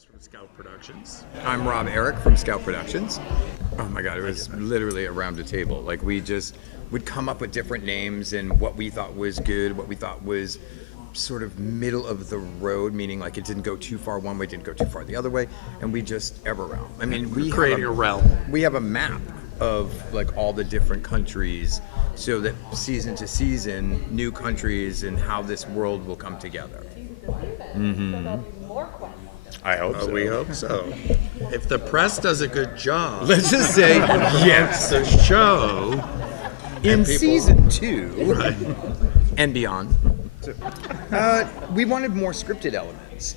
James from Scout Productions. I'm Rob Eric from Scout Productions. Oh my God, it was literally around the table. Like we'd come up with different names and what we thought was good, what we thought was sort of middle of the road, meaning like it didn't go too far one way, didn't go too far the other way, and we just Everealm. I mean, we creating a realm. We have a map of like all the different countries, so that season to season, new countries and how this world will come together. I hope so. We hope so. If the press does a good job, Let's just say yes. the show In people- season 2 right, and beyond, we wanted more scripted elements.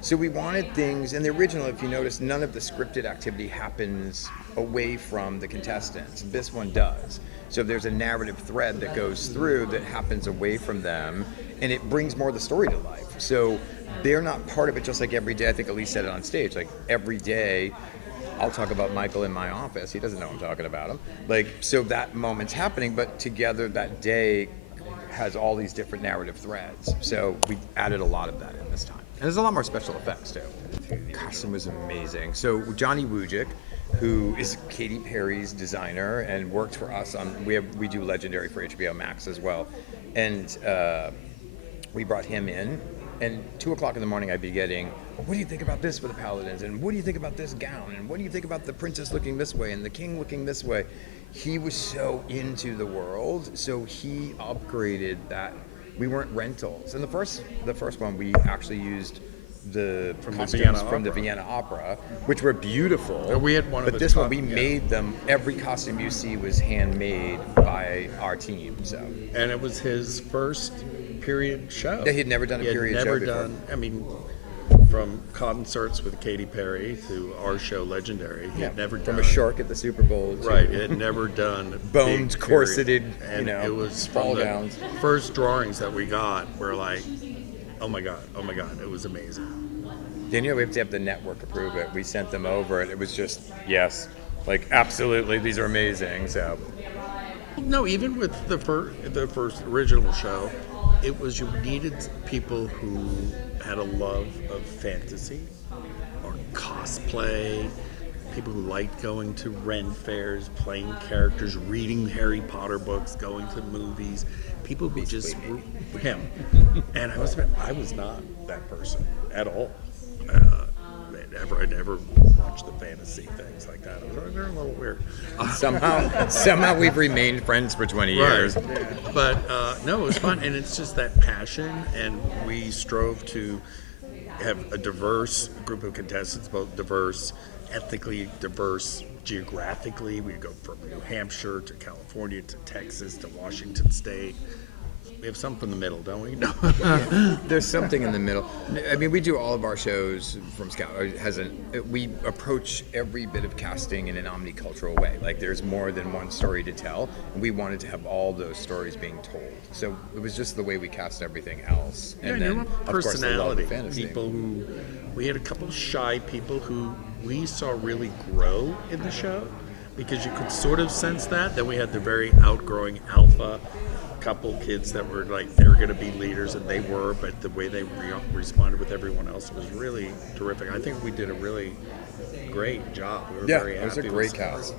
So we wanted things, in the original, if you notice, none of the scripted activity happens away from the contestants. This one does. So there's a narrative thread that goes through that happens away from them, and it brings more of the story to life. So they're not part of it, just like every day. I think Elise said it on stage, like every day I'll talk about Michael in my office. He doesn't know I'm talking about him. Like, so that moment's happening, but together that day has all these different narrative threads. So we added a lot of that in this time. And there's a lot more special effects too. Costume was amazing. So Johnny Wujik, who is Katy Perry's designer and worked for us on, we do Legendary for HBO Max as well. And we brought him in, and 2 o'clock in the morning I'd be getting, what do you think about this for the Paladins? And what do you think about this gown? And what do you think about the princess looking this way and the king looking this way? He was so into the world, so he upgraded that. We weren't rentals. And the first one, we actually used the costumes from the Vienna Opera, which were beautiful. And we had one of but the this top- one, we made them. Every costume you see was handmade by our team. So. and it was his first period show. Yeah, he'd never done a He had period show never before. done. I mean, from concerts with Katy Perry to our show Legendary, he had never done. From a shark at the Super Bowl. To Right, it had never done boned, big corseted, period. And it was ball from the gowns. first drawings that we got. We're like, oh my god, it was amazing. Then, we have to have the network approve it. We sent them over, and it was just, yes, like, absolutely, these are amazing, so. No, even with the first original show, it was you needed people who had a love of fantasy or cosplay, people who liked going to Ren fairs, playing characters, reading Harry Potter books, going to movies, people who just him. And I was not that person at all. I never watched the fantasy things like that. They're a little weird. Somehow we've remained friends for 20 years. Right. But no, it was fun, and it's just that passion, and we strove to have a diverse group of contestants, both diverse, ethnically diverse, geographically. We go from New Hampshire to California to Texas to Washington State. We have some from the middle, don't we? No. There's something in the middle. I mean, we do all of our shows from Scout. We approach every bit of casting in an omnicultural way. Like, there's more than one story to tell. And we wanted to have all those stories being told. So it was just the way we cast everything else. And then, of course, the love personality. of fantasy. People who, we had a couple shy people who we saw really grow in the show, because you could sort of sense that. Then we had the very outgrowing alpha couple kids that were like they were going to be leaders, and they were, but the way they responded with everyone else was really terrific. I think we did a really great job. We were very happy. It was a great cast.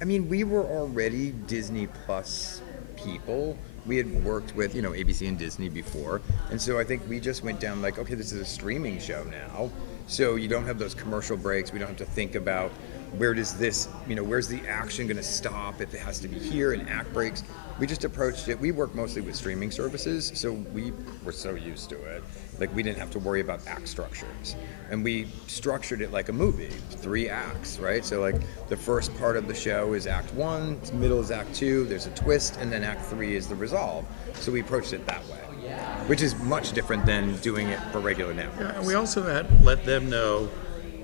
I mean, we were already Disney Plus people. We had worked with, ABC and Disney before, and so I think we just went down like, okay, this is a streaming show now, so you don't have those commercial breaks. We don't have to think about where does this, where's the action going to stop if it has to be here, and act breaks. We just approached it. We work mostly with streaming services, so we were so used to it. Like, we didn't have to worry about act structures. And we structured it like a movie, 3 acts, right? So, like, the first part of the show is Act 1, middle is Act 2, there's a twist, and then Act 3 is the resolve. So we approached it that way, which is much different than doing it for regular networks. Yeah, and we also had let them know,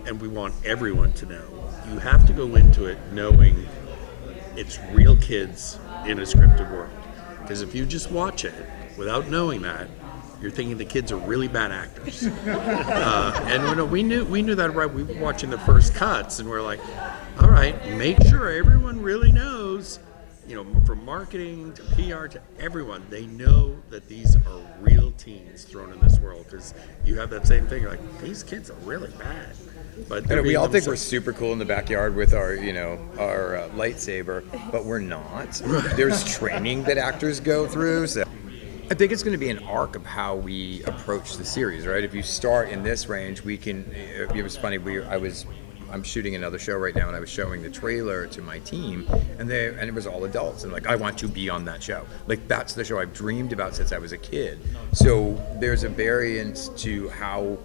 and we want everyone to know, you have to go into it knowing it's real kids in a scripted world. Because if you just watch it without knowing that, you're thinking the kids are really bad actors. And we knew that right. We were watching the first cuts, and we're like, all right, make sure everyone really knows you know, from marketing to PR to everyone, they know that these are real teens thrown in this world because you have that same thing. You're like, these kids are really bad. But And we all think we're themselves. super cool in the backyard with our, our lightsaber, but we're not. There's training that actors go through. So I think it's going to be an arc of how we approach the series, right? If you start in this range, we can. It was funny. I'm shooting another show right now, and I was showing the trailer to my team, and it was all adults, and like, I want to be on that show. Like, that's the show I've dreamed about since I was a kid. So there's a variance to how.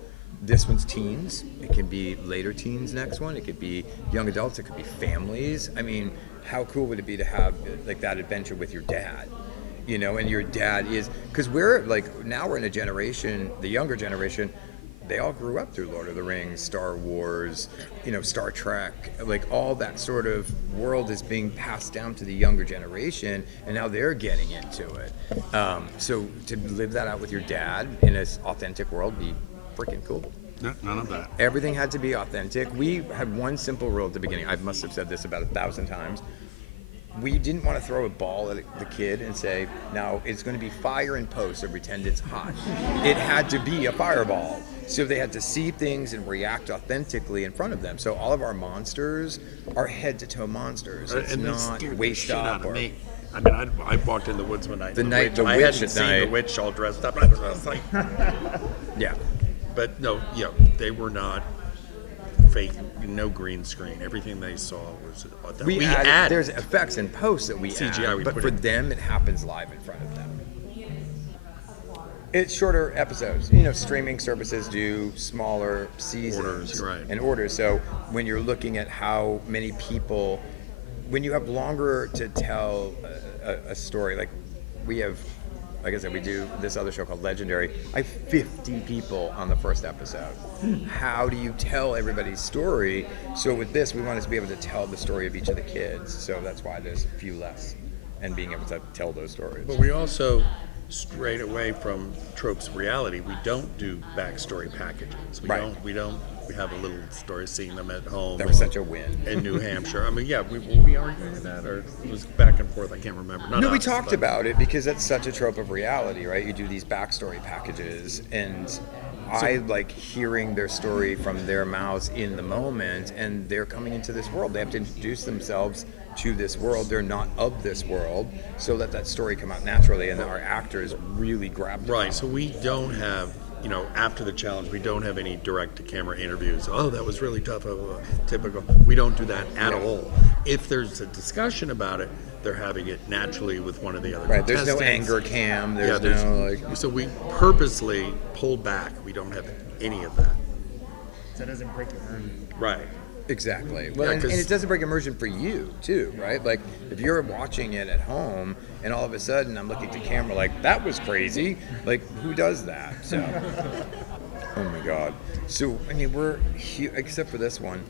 This one's teens. It can be later teens next one. It could be young adults. It could be families. I mean, how cool would it be to have like that adventure with your dad? And your dad is, because we're like, now we're in a generation, the younger generation, they all grew up through Lord of the Rings, Star Wars, Star Trek, like all that sort of world is being passed down to the younger generation, and now they're getting into it. So to live that out with your dad in this authentic world be freaking cool. No, none of that. Everything had to be authentic. We had one simple rule at the beginning. I must have said this about 1,000 times. We didn't want to throw a ball at the kid and say, now it's going to be fire in post, so pretend it's hot. It had to be a fireball. So they had to see things and react authentically in front of them. So all of our monsters are head-to-toe monsters. It's And they not scared the waist shit out up. of me. I mean, I walked in the woods one night. The night the I witch hadn't at seen night. the witch all dressed up. I was like, Yeah. but no, they were not fake. No green screen. Everything they saw was We added. There's effects in post that we CGI add, we but put for in. them, it happens live in front of them. It's shorter episodes. Streaming services do smaller seasons Orders, right. and orders. So when you're looking at how many people, when you have longer to tell a story, like we have, like I said, we do this other show called Legendary. I have 50 people on the first episode. How do you tell everybody's story? So with this, we want to be able to tell the story of each of the kids. So that's why there's a few less, and being able to tell those stories. But we also strayed away from tropes of reality. We don't do backstory packages. We Right. don't. We have a little story seeing them at home. That was such a win. In New Hampshire. I mean, yeah, were we arguing with that, or it was back and forth? I can't remember. Not No, we us, talked but- about it because that's such a trope of reality, right? You do these backstory packages, and I like hearing their story from their mouths in the moment, and they're coming into this world. They have to introduce themselves to this world. They're not of this world, so let that story come out naturally, and our actors really grab them. Right. So we don't have, after the challenge, we don't have any direct-to-camera interviews. Oh, that was really tough. Typical. We don't do that at all. If there's a discussion about it, they're having it naturally with one of the other Right, there's no contestants. anger cam, there's no like... So we purposely pull back. We don't have any of that. So it doesn't break your immersion. Right. Exactly. Well, Yeah, and 'cause- it doesn't break immersion for you, too, right? Like, if you're watching it at home, and all of a sudden I'm looking at the camera like, that was crazy. Like, who does that? So, oh my God. So, I mean, we're, except for this one,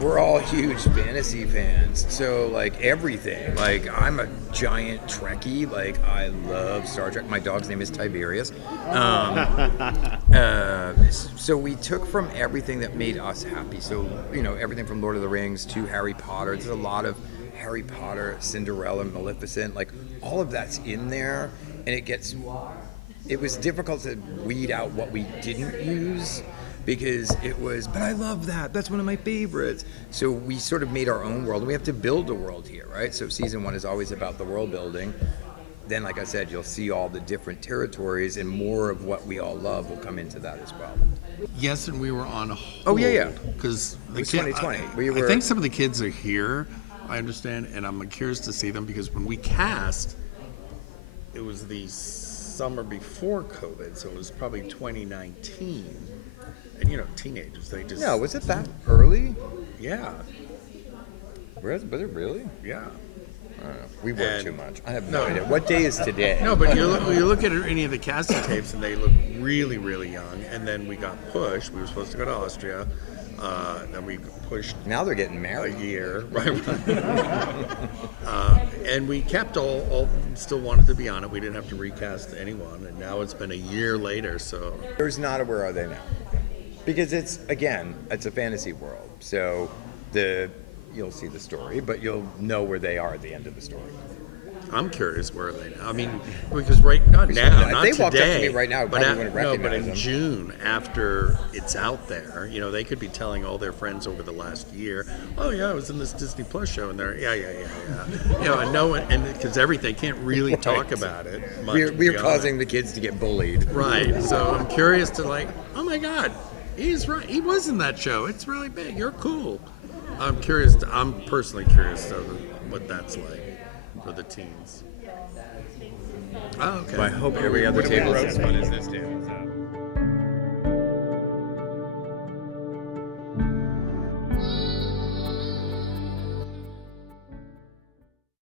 we're all huge fantasy fans. So, like, everything. Like, I'm a giant Trekkie. Like, I love Star Trek. My dog's name is Tiberius. So we took from everything that made us happy. So, everything from Lord of the Rings to Harry Potter. There's a lot of Harry Potter, Cinderella, Maleficent. Like, all of that's in there. And it was difficult to weed out what we didn't use because but I love that. That's one of my favorites. So we sort of made our own world, and we have to build a world here, right? So season 1 is always about the world building. Then, like I said, you'll see all the different territories, and more of what we all love will come into that as well. Yes, and we were on hold. Oh, yeah. Because It was 2020. I think some of the kids are here, I understand, and I'm curious to see them because when we cast, it was the summer before COVID, so it was probably 2019. And teenagers, they just... No, was it that early? Yeah, Was it really? yeah. I don't know. We work And- too much. I have no No. idea. What day is today? No, but you look at any of the casting tapes, and they look really, really young. And then we got pushed. We were supposed to go to Austria. Then we pushed Now they're getting a married. year, right? And we kept all still wanted to be on it. We didn't have to recast anyone, and now it's been a year later. So There's not a where are they now? Because it's a fantasy world. So you'll see the story, but you'll know where they are at the end of the story. I'm curious where they. I mean, because not now, If not they today. walked up to me right now, I but probably wouldn't no, but recognize in them. June, after it's out there, they could be telling all their friends over the last year, "Oh yeah, I was in this Disney Plus show," and they're yeah. And no one, and because everything can't really talk about it. Much We're beyond causing it. the kids to get bullied. Right. So I'm curious to oh my God, he's right. He was in that show. It's really big. You're cool. I'm curious. I'm personally curious of what that's like for the teens. Oh, okay. I hope every other table is as fun as this table. So.